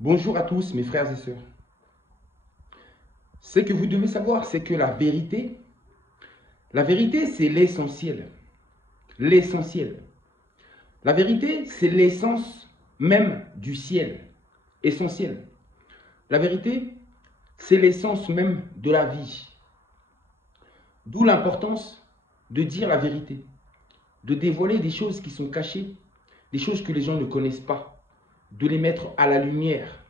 Bonjour à tous mes frères et sœurs. Ce que vous devez savoir, c'est que la vérité c'est l'essentiel. L'essentiel. La vérité c'est l'essence même du ciel. Essentiel. La vérité c'est l'essence même de la vie. D'où l'importance de dire la vérité. De dévoiler des choses qui sont cachées, des choses que les gens ne connaissent pas. De les mettre à la lumière.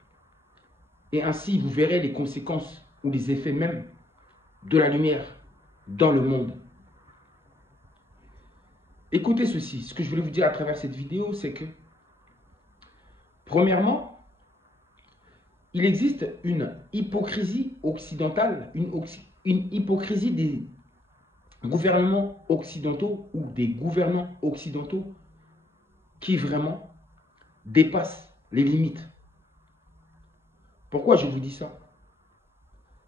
Et ainsi vous verrez les conséquences ou les effets même de la lumière dans le monde. Écoutez ceci, ce que je voulais vous dire à travers cette vidéo, c'est que, premièrement, il existe une hypocrisie occidentale, une hypocrisie des gouvernements occidentaux ou des gouvernants occidentaux qui vraiment dépassent les limites. Pourquoi je vous dis ça?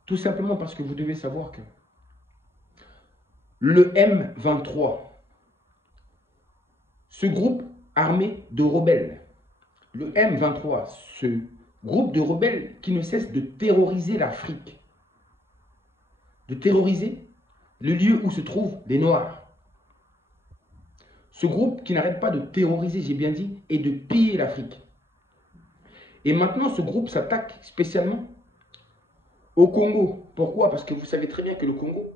Tout simplement parce que vous devez savoir que le M23, ce groupe armé de rebelles, le M23, ce groupe de rebelles qui ne cesse de terroriser l'Afrique, de terroriser le lieu où se trouvent les Noirs. Ce groupe qui n'arrête pas de terroriser, j'ai bien dit, et de piller l'Afrique. Et maintenant, ce groupe s'attaque spécialement au Congo. Pourquoi? Parce que vous savez très bien que le Congo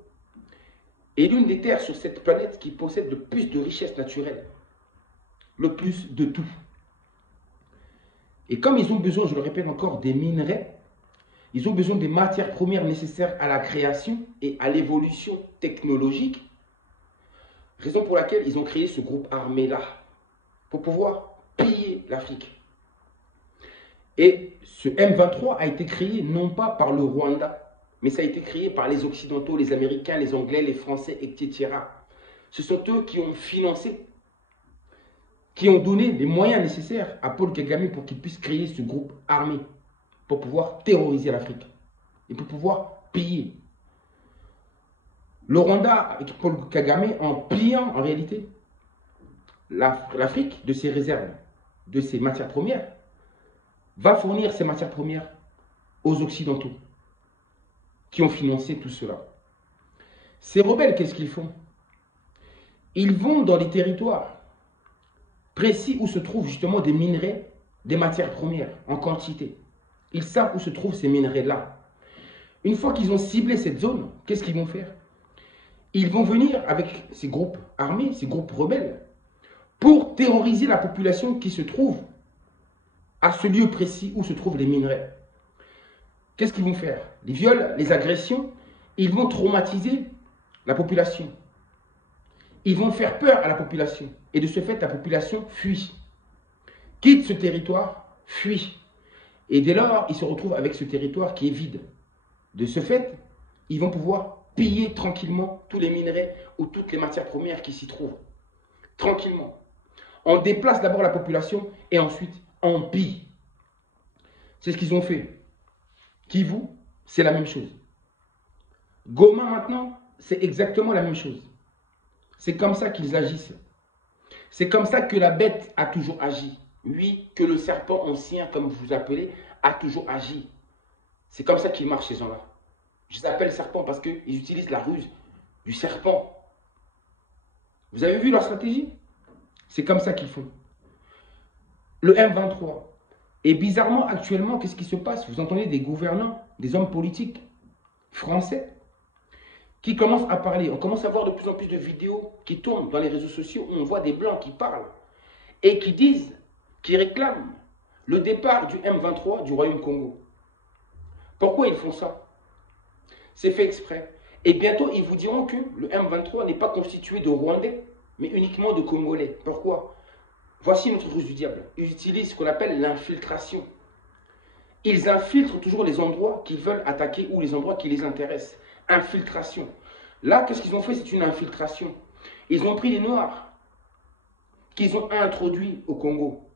est l'une des terres sur cette planète qui possède le plus de richesses naturelles. Le plus de tout. Et comme ils ont besoin, je le répète encore, des minerais, ils ont besoin des matières premières nécessaires à la création et à l'évolution technologique, raison pour laquelle ils ont créé ce groupe armé-là, pour pouvoir piller l'Afrique. Et ce M23 a été créé non pas par le Rwanda, mais ça a été créé par les Occidentaux, les Américains, les Anglais, les Français, etc. Ce sont eux qui ont financé, qui ont donné les moyens nécessaires à Paul Kagame pour qu'il puisse créer ce groupe armé, pour pouvoir terroriser l'Afrique et pour pouvoir piller. Le Rwanda, avec Paul Kagame, en pillant en réalité l'Afrique de ses réserves, de ses matières premières, va fournir ces matières premières aux Occidentaux qui ont financé tout cela. Ces rebelles, qu'est-ce qu'ils font? Ils vont dans les territoires précis où se trouvent justement des minerais, des matières premières en quantité. Ils savent où se trouvent ces minerais-là. Une fois qu'ils ont ciblé cette zone, qu'est-ce qu'ils vont faire? Ils vont venir avec ces groupes armés, ces groupes rebelles, pour terroriser la population qui se trouve à ce lieu précis où se trouvent les minerais. Qu'est-ce qu'ils vont faire? Les viols, les agressions, ils vont traumatiser la population. Ils vont faire peur à la population. Et de ce fait, la population fuit. Quitte ce territoire, fuit. Et dès lors, ils se retrouvent avec ce territoire qui est vide. De ce fait, ils vont pouvoir piller tranquillement tous les minerais ou toutes les matières premières qui s'y trouvent. Tranquillement. On déplace d'abord la population et ensuite on pille. C'est ce qu'ils ont fait. Kivu, c'est la même chose. Goma maintenant, c'est exactement la même chose. C'est comme ça qu'ils agissent. C'est comme ça que la bête a toujours agi. Oui, que le serpent ancien, comme vous appelez, a toujours agi. C'est comme ça qu'ils marchent, ces gens-là. Je les appelle serpents parce qu'ils utilisent la ruse du serpent. Vous avez vu leur stratégie? C'est comme ça qu'ils font. Le M23. Et bizarrement, actuellement, qu'est-ce qui se passe? Vous entendez des gouvernants, des hommes politiques français qui commencent à parler. On commence à voir de plus en plus de vidéos qui tournent dans les réseaux sociaux où on voit des blancs qui parlent et qui disent, qui réclament le départ du M23 du Royaume-Congo. Pourquoi ils font ça? C'est fait exprès. Et bientôt, ils vous diront que le M23 n'est pas constitué de Rwandais, mais uniquement de Congolais. Pourquoi? Voici notre ruse du diable. Ils utilisent ce qu'on appelle l'infiltration. Ils infiltrent toujours les endroits qu'ils veulent attaquer ou les endroits qui les intéressent. Infiltration. Là, qu'est-ce qu'ils ont fait? C'est une infiltration. Ils ont pris les Noirs qu'ils ont introduits au Congo.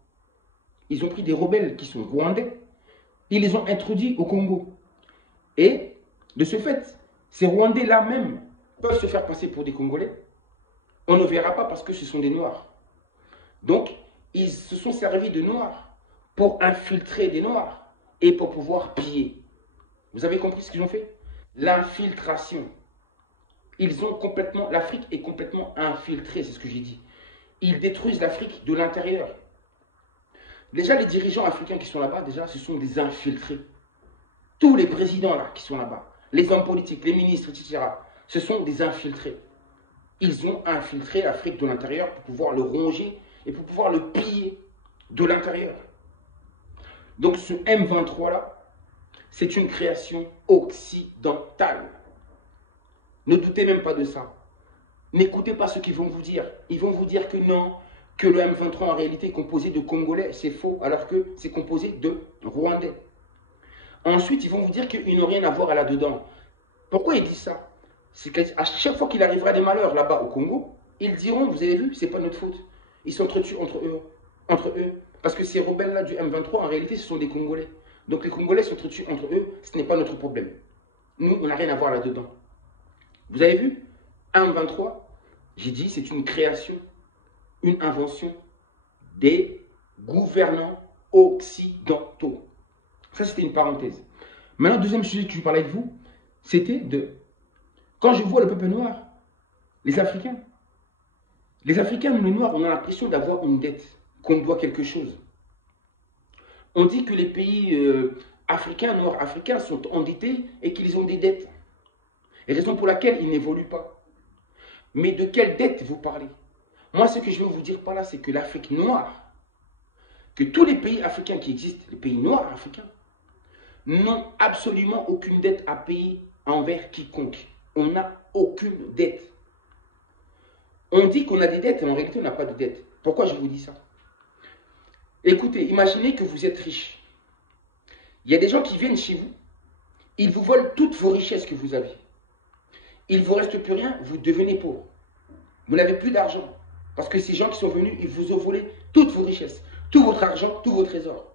Ils ont pris des rebelles qui sont rwandais. Ils les ont introduits au Congo. Et de ce fait, ces Rwandais-là même peuvent se faire passer pour des Congolais. On ne verra pas parce que ce sont des Noirs. Donc, ils se sont servis de Noirs pour infiltrer des Noirs, et pour pouvoir piller. Vous avez compris ce qu'ils ont fait? L'infiltration. Ils ont complètement, l'Afrique est complètement infiltrée, c'est ce que j'ai dit. Ils détruisent l'Afrique de l'intérieur. Déjà, les dirigeants africains qui sont là-bas, déjà, ce sont des infiltrés. Tous les présidents là qui sont là-bas, les hommes politiques, les ministres, etc., ce sont des infiltrés. Ils ont infiltré l'Afrique de l'intérieur pour pouvoir le ronger et pour pouvoir le piller de l'intérieur. Donc ce M23 là, c'est une création occidentale. Ne doutez même pas de ça. N'écoutez pas ce qu'ils vont vous dire. Ils vont vous dire que non, que le M23 en réalité est composé de Congolais. C'est faux, alors que c'est composé de Rwandais. Ensuite, ils vont vous dire qu'ils n'ont rien à voir là-dedans. Pourquoi ils disent ça? C'est qu'à chaque fois qu'il arrivera des malheurs là-bas au Congo, ils diront, vous avez vu, c'est pas notre faute. Ils s'entretuent entre eux. Parce que ces rebelles-là du M23, en réalité, ce sont des Congolais. Donc les Congolais s'entretuent entre eux, ce n'est pas notre problème. Nous, on n'a rien à voir là-dedans. Vous avez vu? M23, j'ai dit, c'est une création, une invention des gouvernants occidentaux. Ça, c'était une parenthèse. Maintenant, deuxième sujet que je parlais avec vous, c'était de... Quand je vois le peuple noir, les Africains, nous les Noirs, on a l'impression d'avoir une dette, qu'on doit quelque chose. On dit que les pays africains, noirs africains sont endettés et qu'ils ont des dettes. Et raison pour laquelle ils n'évoluent pas. Mais de quelle dette vous parlez? Moi, ce que je veux vous dire par là, c'est que l'Afrique noire, que tous les pays africains qui existent, les pays noirs africains, n'ont absolument aucune dette à payer envers quiconque. On n'a aucune dette. On dit qu'on a des dettes, mais en réalité, on n'a pas de dette. Pourquoi je vous dis ça? Écoutez, imaginez que vous êtes riche. Il y a des gens qui viennent chez vous, ils vous volent toutes vos richesses que vous avez. Il ne vous reste plus rien, vous devenez pauvre. Vous n'avez plus d'argent. Parce que ces gens qui sont venus, ils vous ont volé toutes vos richesses, tout votre argent, tous vos trésors.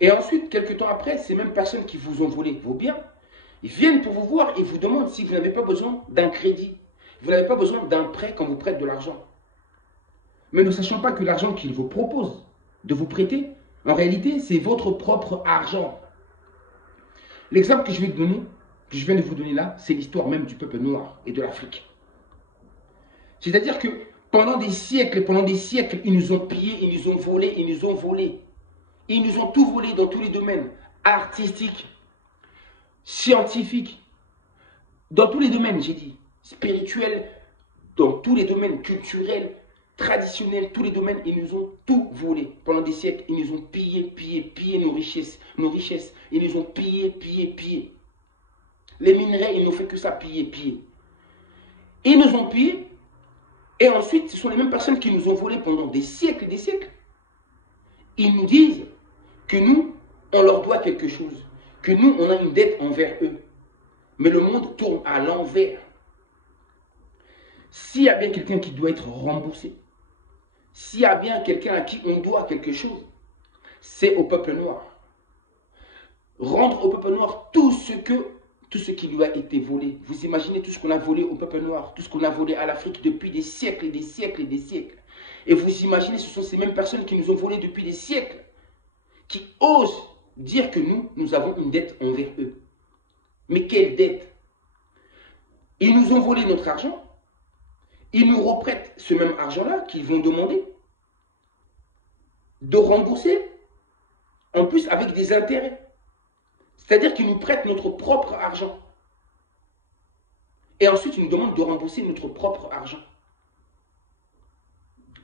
Et ensuite, quelques temps après, ces mêmes personnes qui vous ont volé vos biens, ils viennent pour vous voir et vous demandent si vous n'avez pas besoin d'un crédit. Vous n'avez pas besoin d'un prêt quand vous prêtez de l'argent. Mais ne sachant pas que l'argent qu'ils vous proposent de vous prêter, en réalité, c'est votre propre argent. L'exemple que je vais donner, que je viens de vous donner là, c'est l'histoire même du peuple noir et de l'Afrique. C'est-à-dire que pendant des siècles, ils nous ont pillés, ils nous ont volés, ils nous ont volés. Ils nous ont tout volé dans tous les domaines, artistiques, scientifiques, dans tous les domaines, j'ai dit, spirituels, dans tous les domaines culturels, traditionnels, tous les domaines, ils nous ont tout volé. Pendant des siècles, ils nous ont pillé nos richesses. Ils nous ont pillé. Les minerais, ils n'ont fait que ça, piller. Ils nous ont pillés. Et ensuite, ce sont les mêmes personnes qui nous ont volé pendant des siècles et des siècles. Ils nous disent que nous, on leur doit quelque chose. Que nous, on a une dette envers eux. Mais le monde tourne à l'envers. S'il y a bien quelqu'un qui doit être remboursé, s'il y a bien quelqu'un à qui on doit quelque chose, c'est au peuple noir. Rendre au peuple noir tout ce qui lui a été volé. Vous imaginez tout ce qu'on a volé au peuple noir, tout ce qu'on a volé à l'Afrique depuis des siècles et des siècles et des siècles. Et vous imaginez, ce sont ces mêmes personnes qui nous ont volé depuis des siècles, qui osent dire que nous avons une dette envers eux. Mais quelle dette? Ils nous ont volé notre argent, ils nous reprêtent ce même argent-là qu'ils vont demander de rembourser, en plus avec des intérêts. C'est-à-dire qu'ils nous prêtent notre propre argent. Et ensuite, ils nous demandent de rembourser notre propre argent.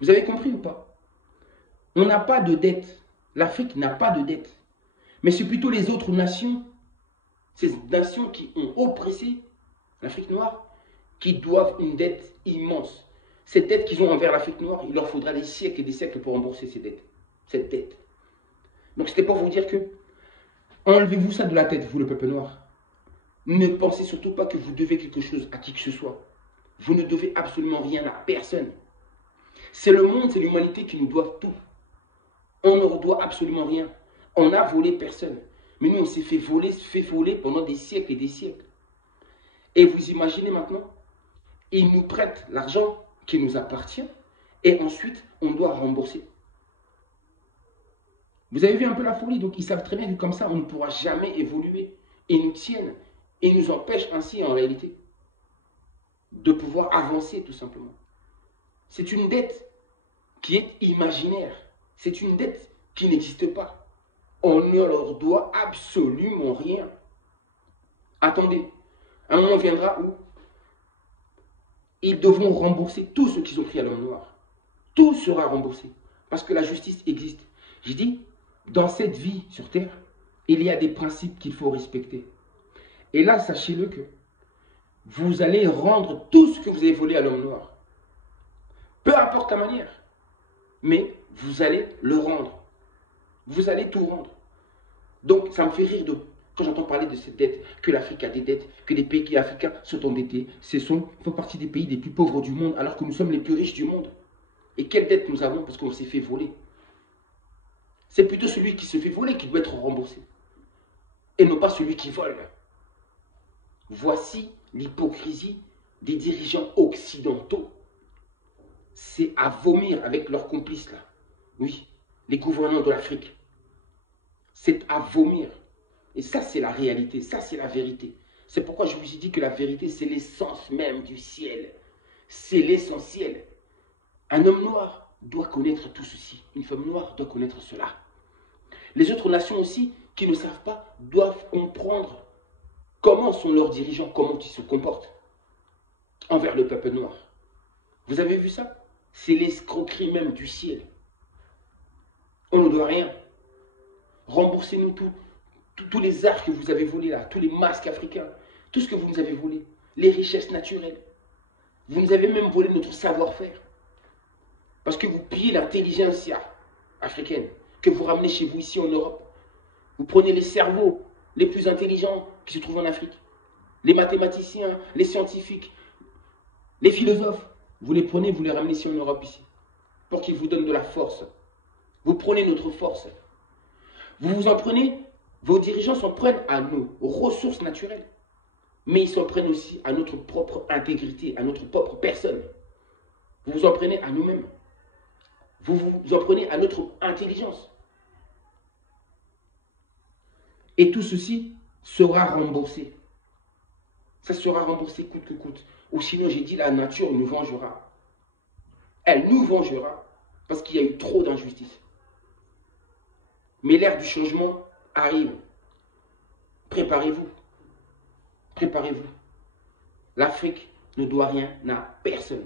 Vous avez compris ou pas? On n'a pas de dette. L'Afrique n'a pas de dette. Mais c'est plutôt les autres nations, ces nations qui ont oppressé l'Afrique noire, qui doivent une dette immense. Cette dette qu'ils ont envers l'Afrique noire, il leur faudra des siècles et des siècles pour rembourser cette dette. Donc c'était pour vous dire que enlevez-vous ça de la tête, vous le peuple noir. Ne pensez surtout pas que vous devez quelque chose à qui que ce soit. Vous ne devez absolument rien à personne. C'est le monde, c'est l'humanité qui nous doivent tout. On ne leur doit absolument rien. On n'a volé personne. Mais nous, on s'est fait voler pendant des siècles et des siècles. Et vous imaginez maintenant, ils nous prêtent l'argent qui nous appartient et ensuite, on doit rembourser. Vous avez vu un peu la folie. Donc ils savent très bien que comme ça, on ne pourra jamais évoluer. Et ils nous tiennent. Et ils nous empêchent ainsi, en réalité, de pouvoir avancer, tout simplement. C'est une dette qui est imaginaire. C'est une dette qui n'existe pas. On ne leur doit absolument rien. Attendez, un moment viendra où ils devront rembourser tout ce qu'ils ont pris à l'homme noir. Tout sera remboursé. Parce que la justice existe. J'ai dit, dans cette vie sur Terre, il y a des principes qu'il faut respecter. Et là, sachez-le que vous allez rendre tout ce que vous avez volé à l'homme noir. Peu importe la manière. Mais vous allez le rendre. Vous allez tout rendre. Donc, ça me fait rire quand j'entends parler de cette dette, que l'Afrique a des dettes, que les pays africains sont endettés. Font partie des pays les plus pauvres du monde, alors que nous sommes les plus riches du monde. Et quelle dette nous avons parce qu'on s'est fait voler? C'est plutôt celui qui se fait voler qui doit être remboursé. Et non pas celui qui vole. Voici l'hypocrisie des dirigeants occidentaux. C'est à vomir avec leurs complices là. Oui, les gouvernants de l'Afrique. C'est à vomir. Et ça, c'est la réalité. Ça, c'est la vérité. C'est pourquoi je vous ai dit que la vérité, c'est l'essence même du ciel. C'est l'essentiel. Un homme noir doit connaître tout ceci. Une femme noire doit connaître cela. Les autres nations aussi, qui ne savent pas, doivent comprendre comment sont leurs dirigeants, comment ils se comportent envers le peuple noir. Vous avez vu ça? C'est l'escroquerie même du ciel. On ne doit rien. Remboursez-nous tous les arts que vous avez volés là, tous les masques africains, tout ce que vous nous avez volé, les richesses naturelles. Vous nous avez même volé notre savoir-faire. Parce que vous pillez l'intelligentsia africaine, que vous ramenez chez vous ici en Europe. Vous prenez les cerveaux les plus intelligents qui se trouvent en Afrique, les mathématiciens, les scientifiques, les philosophes. Vous les prenez, vous les ramenez ici en Europe, ici, pour qu'ils vous donnent de la force. Vous prenez notre force. Vous vous en prenez, vos dirigeants s'en prennent à nos ressources naturelles. Mais ils s'en prennent aussi à notre propre intégrité, à notre propre personne. Vous vous en prenez à nous-mêmes. Vous vous en prenez à notre intelligence. Et tout ceci sera remboursé. Ça sera remboursé coûte que coûte. Ou sinon, j'ai dit, la nature nous vengera. Elle nous vengera parce qu'il y a eu trop d'injustice. Mais l'ère du changement arrive. Préparez-vous. Préparez-vous. L'Afrique ne doit rien à personne.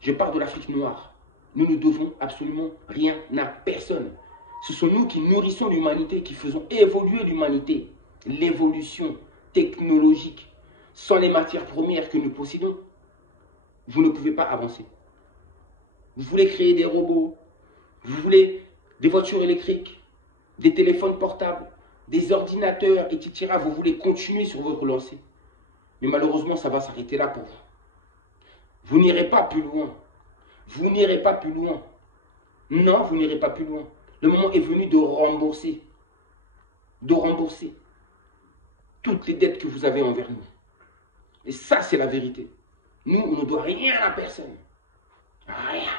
Je parle de l'Afrique noire. Nous ne devons absolument rien à personne. Ce sont nous qui nourrissons l'humanité, qui faisons évoluer l'humanité. L'évolution technologique. Sans les matières premières que nous possédons, vous ne pouvez pas avancer. Vous voulez créer des robots, vous voulez des voitures électriques, des téléphones portables, des ordinateurs, etc. Vous voulez continuer sur votre lancée. Mais malheureusement, ça va s'arrêter là pour vous. Vous n'irez pas plus loin. Vous n'irez pas plus loin. Non, vous n'irez pas plus loin. Le moment est venu de rembourser. De rembourser toutes les dettes que vous avez envers nous. Et ça, c'est la vérité. Nous, on ne doit rien à personne. Rien.